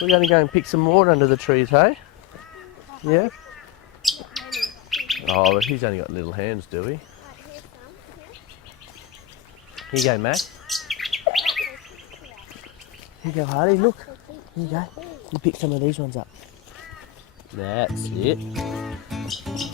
We're going to go and pick some more under the trees, hey? Yeah? Oh, but he's only got little hands, do he? Here you go, Mac. Here you go, Hardy, look. Here you go. You pick some of these ones up. That's it.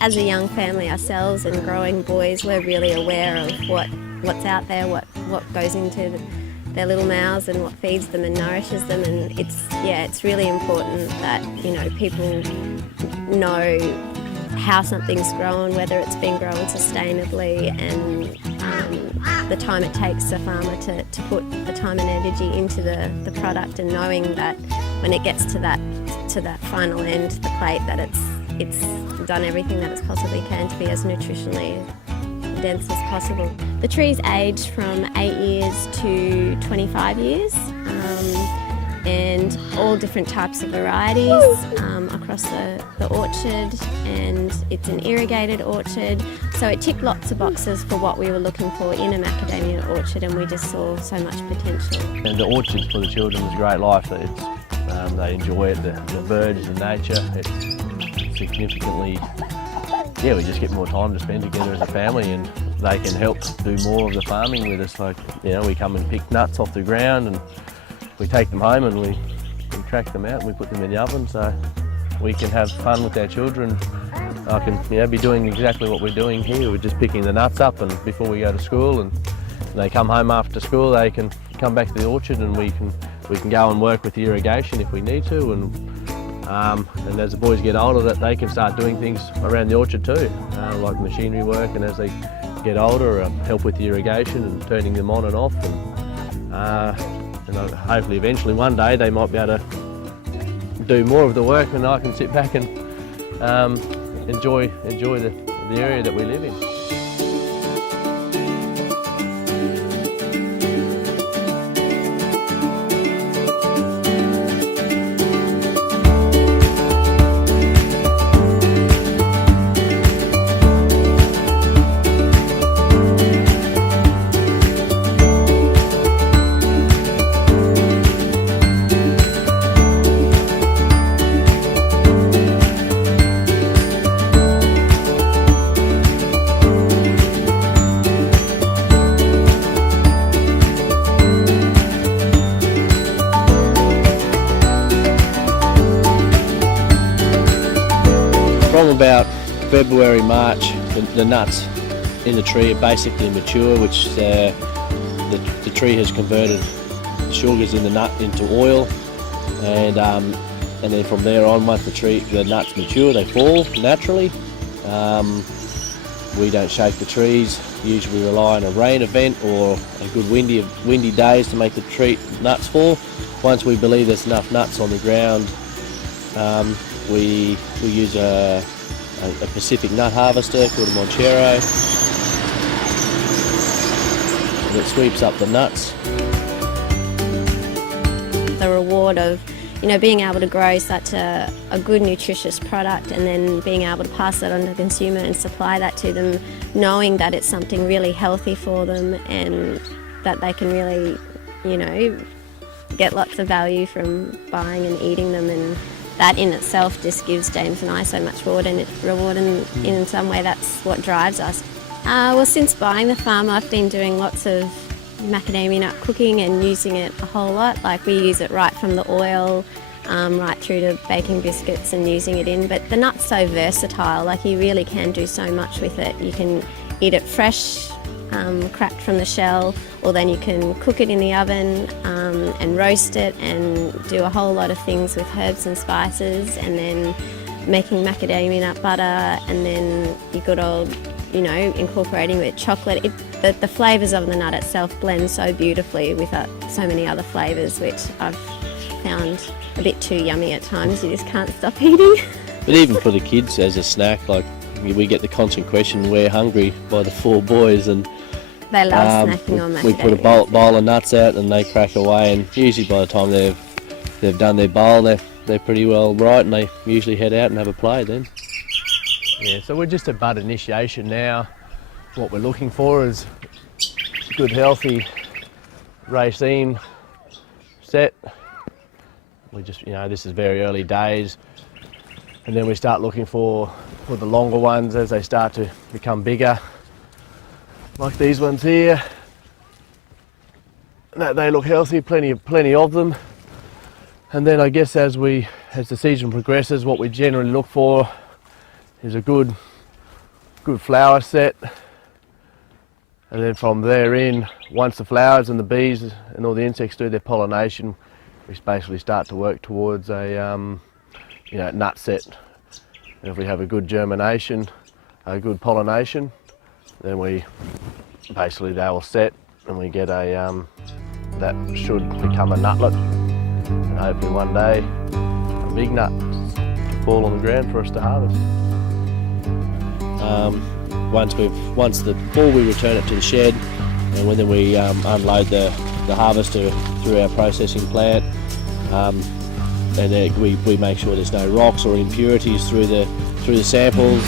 As a young family ourselves and growing boys, we're really aware of what's out there, what goes into their little mouths and what feeds them and nourishes them, and it's really important that, you know, people know how something's grown, whether it's been grown sustainably, and the time it takes a farmer to put the time and energy into the product, and knowing that when it gets to that final end, the plate, that it's done everything that it possibly can to be as nutritionally dense as possible. The trees age from 8 years to 25 years, and all different types of varieties across the orchard, and it's an irrigated orchard, so it ticked lots of boxes for what we were looking for in a macadamia orchard, and we just saw so much potential. And the orchards for the children is a great life. They enjoy it, the birds, the nature. It's significantly, we just get more time to spend together as a family, and they can help do more of the farming with us. Like, we come and pick nuts off the ground, and we take them home and we crack them out and we put them in the oven, so we can have fun with our children. I can be doing exactly what we're doing here. We're just picking the nuts up, and before we go to school, and they come home after school, they can come back to the orchard, and we can go and work with the irrigation if we need to, and as the boys get older, that they can start doing things around the orchard too, like machinery work, and as they get older, help with the irrigation and turning them on and off, and hopefully eventually one day they might be able to do more of the work, and I can sit back and enjoy the area that we live in. From about February, March, the nuts in the tree are basically mature, which the tree has converted sugars in the nut into oil, and then from there on, once the nuts mature, they fall naturally. We don't shake the trees. Usually we rely on a rain event or a good windy days to make the nuts fall. Once we believe there's enough nuts on the ground, we use a Pacific nut harvester called a Monchero, and it sweeps up the nuts. The reward of being able to grow such a good nutritious product, and then being able to pass that on to the consumer and supply that to them, knowing that it's something really healthy for them and that they can really get lots of value from buying and eating them, and that in itself just gives James and I so much reward, and in some way that's what drives us. Well, since buying the farm, I've been doing lots of macadamia nut cooking and using it a whole lot. Like, we use it right from the oil right through to baking biscuits and using it in. But the nut's so versatile, like you really can do so much with it. You can eat it fresh, cracked from the shell, or then you can cook it in the oven and roast it and do a whole lot of things with herbs and spices, and then making macadamia nut butter, and then you good old, incorporating with chocolate. The flavours of the nut itself blend so beautifully with so many other flavours, which I've found a bit too yummy at times. You just can't stop eating. But even for the kids as a snack, like we get the constant question, we're hungry by the 4 boys, and they love snacking on macadamia. We put a bowl of nuts out and they crack away, and usually by the time they've done their bowl, they're pretty well right, and they usually head out and have a play then. Yeah, so we're just at bud initiation now. What we're looking for is good, healthy raceme set. we just, this is very early days, and then we start looking for the longer ones as they start to become bigger, like these ones here. They look healthy, plenty of them. And then I guess as the season progresses, what we generally look for is a good flower set. And then from there in, once the flowers and the bees and all the insects do their pollination, we basically start to work towards a nut set. And if we have a good germination, a good pollination, then they will set, and we get that should become a nutlet, and hopefully one day a big nut to fall on the ground for us to harvest. Once the fall, we return it to the shed, and then we unload the harvester through our processing plant, and then we make sure there's no rocks or impurities through the samples.